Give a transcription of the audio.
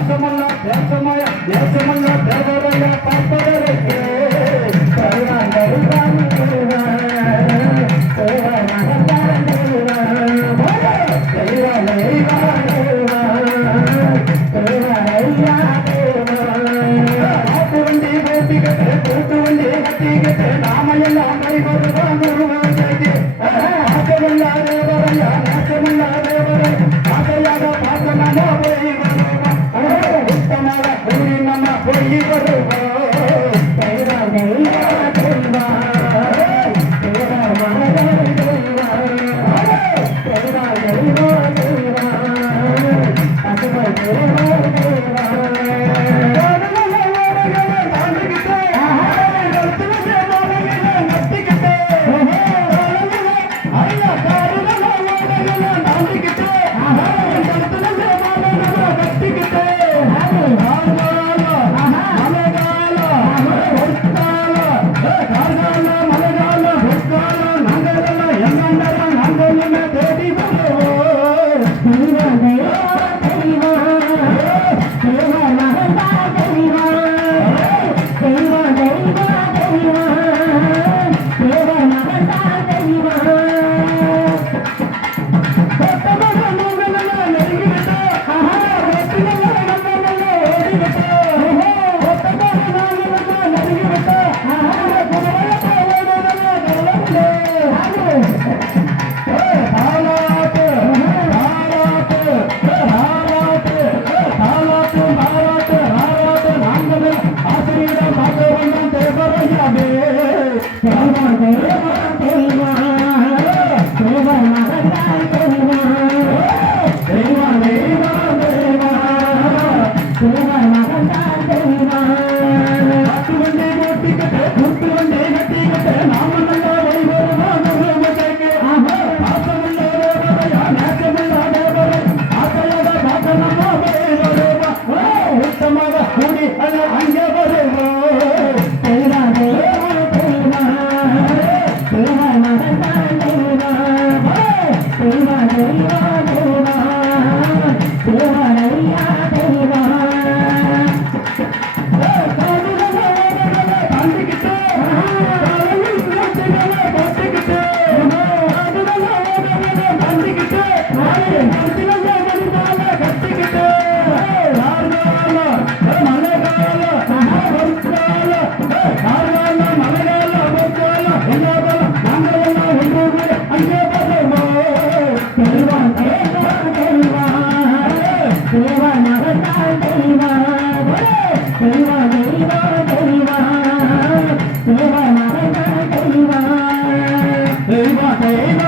பாசமல்ல தேசமய தேசமல்ல தேவரைய பார்ப்பதற்கு நாம எல்லாம் por el 走 Thank you. गए